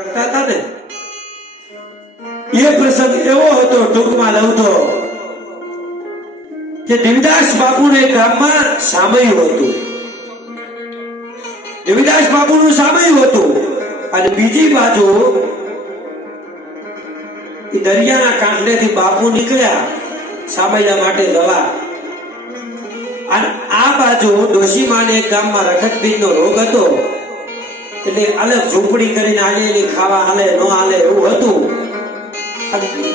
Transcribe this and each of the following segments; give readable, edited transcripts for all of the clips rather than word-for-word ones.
કરતા હતા ને એ પ્રસંગ એવો હતો, ટૂંકમાં લઉં તો કે દેવીદાસ બાપુને ગામમાં સામયું હતું. દેવીદાસ બાપુનું સામયું હતું અને બીજી બાજુ દરિયાના કાંઠેથી બાપુ નીકળ્યા સામૈયા માટે જવા, અને આ બાજુ ડોશીમાને એક ગામમાં રખતબીજનો રોગ હતો, એટલે અલગ ઝૂંપડી કરીને આલેલી ખાવા હાલે ન હાલે એવું હતું.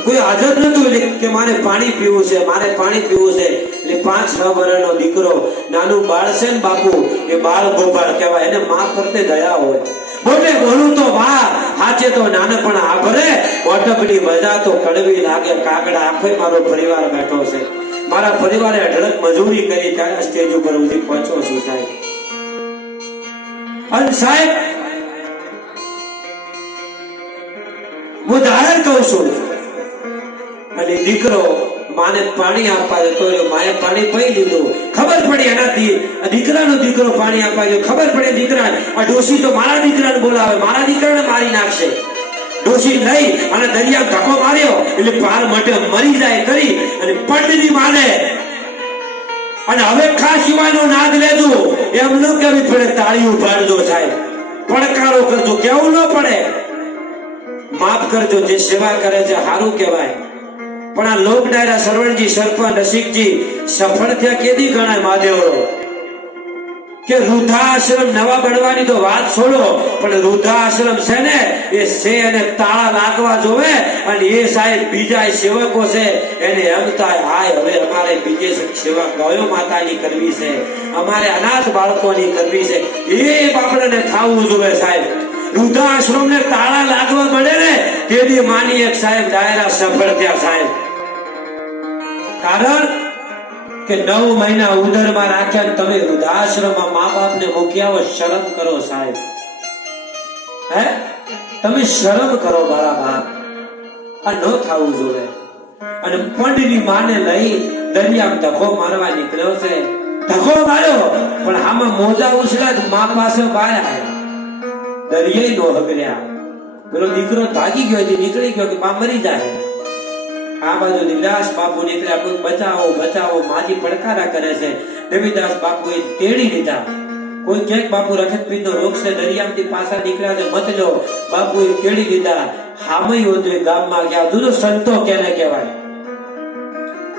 કોઈ હાજર નતું એટલે કે મારે પાણી પીવું છે, મારે પાણી પીવું છે. એટલે 5-6 વર્ષનો દીકરો, નાનું બાળ છે ને બાપુ, એ બાળ ગોપાળ કહેવાય. એને માં કરતે દયા હોય. બોલે બોલું તો માં, હાચે તો નાનપણ આભરે, મોટપની મજા તો કડવી લાગે કાગડા. આખો મારો પરિવાર બેઠો છે, મારા પરિવારે અઢળક મજૂરી કરી ત્યારે સ્ટેજ ઉપર સુધી પહોંચ્યો છું સાહેબ. અને સાહેબ હું જાહેર કહું છું, અને દીકરો માને પાણી આપવા જતો રહ્યો, માએ પાણી પી લીધું. ખબર પડી એનાથી દીકરાનો દીકરો પાણી આપવા ગયો. ખબર પડે દીકરા, આ ડોશી તો મારા દીકરાને બોલાવે, મારા દીકરાને મારી નાખશે. ડોશી લઈ અને દરિયા ધક્કો માર્યો એટલે પાર માટે મરી જાય કરી અને પડની માને. અને હવે ખાસ સિવાયનો નાદ લેજો, એમ ન કહેવી પડે તાળી ઉપાડજો સાહેબ, પડકારો કરજો, કેવું ન પડે. માફ કરજો, જે સેવા કરે છે સારું કહેવાય. પણ આ લોક ડાયરા સરવણજી, સરપંચ, રસિકજી સફળ થયા કેદી ગણાય મહાદેવરો? કે વૃદ્ધાશ્રમ નવા બનવાની તો વાત છોડો, પણ વૃદ્ધાશ્રમ છે ને એ છે અને તાળા લાગવા જોવે. અને એ સાહેબ બીજા સેવકો છે એને એમ થાય હાય હવે અમારે બીજે સેવા ગાયો માતાની કરવી છે, અમારે અનાથ બાળકોની કરવી છે, એ બાપડાને થાવું જોવે સાહેબ. વૃદ્ધાશ્રમ ને તાળા લાગવા મળે ને તેથી માની એક સાહેબ ડાયરા સફળ થયા સાહેબ. કારણ કે 9 મહિના ઉદરમાં રાખ્યા, તમે વૃદ્ધાશ્રમમાં મા બાપને મૂક્યા હોય, શરમ કરો સાહેબ. હે તમે શરમ કરો મારા બાપ, આ ન થવું જોઈએ. અને પંડની માને લઈ દરિયામાં ધક્કો મારવા નીકળ્યો છે. ધક્કો માર્યો પણ આમાં મોજા ઉછળ્યા, મા પાસે બહાર આવ્યા, દરિયાઈ નો હગર્યા. પેલો દીકરો ભાગી ગયો, નીકળી ગયો કે બા મરી જાય. આ બાજુ દેવીદાસ બાપુ નીકળ્યા, કોઈ બચાવો બચાવો માજી પડકારા કરે છે. દેવીદાસ બાપુ એ તેડી લીધા. કોઈ ક્યાંક બાપુ રખતપીરનો રોગ છે, દરિયામાંથી પાછા નીકળ્યા છે, મત લો. બાપુ એ તેડી લીધા. હામયું હતું ગામમાં ગયા. જુદો સંતો કેને કહેવાય,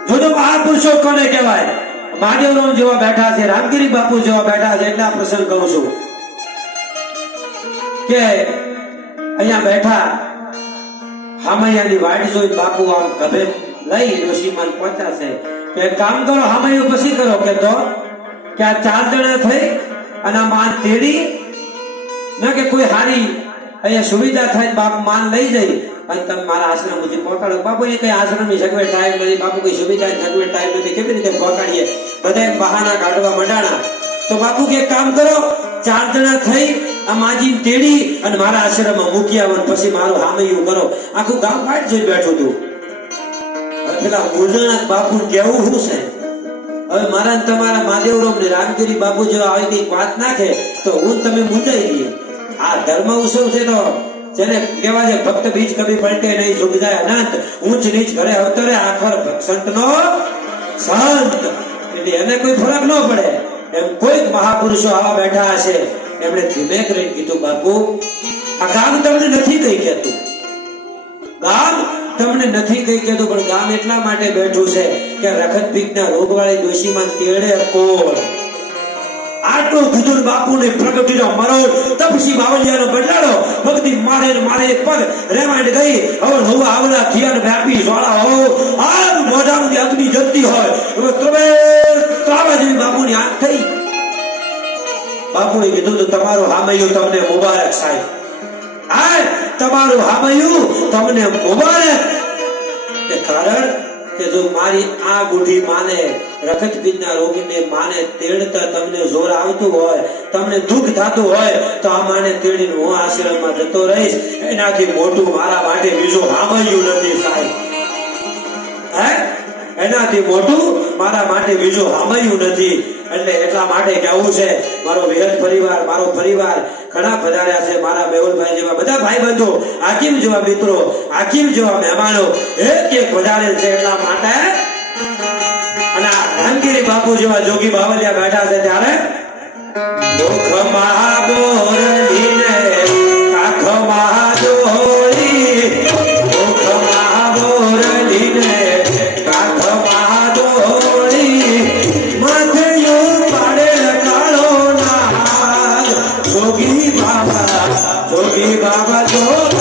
જુદો મહાપુરુષો કોને કહેવાય? મહાદેવરામ જેવા બેઠા છે, રામગીરી બાપુ જેવા બેઠા છે. એટલા પ્રસંગ કહું છું કે અહીંયા બેઠા હામૈયાની વાડ જોઈ બાપુ આમ ગભે લઈ ડોશીમાન પહોંચ્યા છે કે કામ કરો હામૈયું પછી કરો. કે તો કે આ 4 જણા થઈ અને આ માન તેડી ન કે કોઈ હારી અહીંયા સુવિધા થાય બાપ માન લઈ જઈ અને તમે મારા આશ્રમ સુધી પહોંચાડો. બાપુ એ કઈ આશ્રમની સગવડ ટાઈમ નથી, બાપુ કઈ સુવિધા સગવડ ટાઈમ નથી, કેવી રીતે પહોંચાડીએ? બધા બહાના કાઢવા મંડાણા. તો બાપુ કે કામ કરો, 4 જણા થઈ આ માજી તેડી અને મારા આશ્રમમાં મૂકી આવો, પછી મારું હામૈયું કરો. આખું ગામ ફાટ જોઈ બેઠું હતું. હવે પેલા મુરજાના બાપુ કેવું શું છે? હવે મારા તમારા મહાદેવરામ ને રામગીરી બાપુ જેવા આવી કઈ વાત નાખે તો હું તમે મુંજાઈ દઈએ. આ ધર્મ ઉત્સવ છે તો જેને કહેવાય છે ભક્ત બીજ કભી પલટે નહીં, ઝુક જાય અનંત, ઊંચ નીચ ઘરે અવતરે આખર સંત નો સંત. એટલે એને કોઈ ફરક ન પડે. એમ કોઈક મહાપુરુષો આવા બેઠા હશે, એમણે ધીમે કરીને કીધું બાપુ આ ગામ તમને નથી કઈ કહેતું, ગામ તમને નથી કઈ કહેતું, પણ ગામ એટલા માટે બેઠું છે કે રખતપીરના રોગવાળી ડોશીમાં તેડે કોણ. આટલો કીધું બાપુને પ્રગટીનો મરો તપસી બાવલિયાનો બદલાડો ભક્તિ મારે મારે પગ રેવાંડ ગઈ. હવે હું આવડા થિયાન વ્યાપી જ્વાળા હો આમ મોઢામાંથી અગ્નિ જતી હોય હવે તમે ત્રાવા જેવી બાપુની આંખ થઈ. બાપુએ કીધું તો તમારું હામૈયું તમને મુબારક સાહેબ, આ તમારું હામૈયું તમને મુબારક. કે કારણ કે જો મારી આ બુઢી માને રખતપીરના રોગીને માને તેડતા તમને જોર આવતું હોય, તમને દુઃખ થતું હોય તો આ માને તેડીને હું આશ્રમમાં જતો રહીશ. એનાથી મોટું મારા માટે બીજું હામૈયું નથી સાહેબ. હે એનાથી મોટું મારા માટે બીજું હામયું નથી. એટલે એટલા માટે કહેવું છે મારો વિહત પરિવાર, મારો પરિવાર ઘણા પધાર્યા છે, મારા મેહુલભાઈ જેવા બધા ભાઈબંધો, હાકીમ જેવા મિત્રો, હાકીમ જેવા મહેમાનો એક એક પધારેલ છે. એટલા માટે અને આ રામગીરી બાપુ જેવા જોગી બાવલિયા બેઠા છે ત્યારે મુખમાં બોરલીને કાખમાં ડોળી, મુખમાં બોરલીને કાખમાં ડોળી, માથે પાડેલ કાળો નાગ, જોગી બાબા જોગી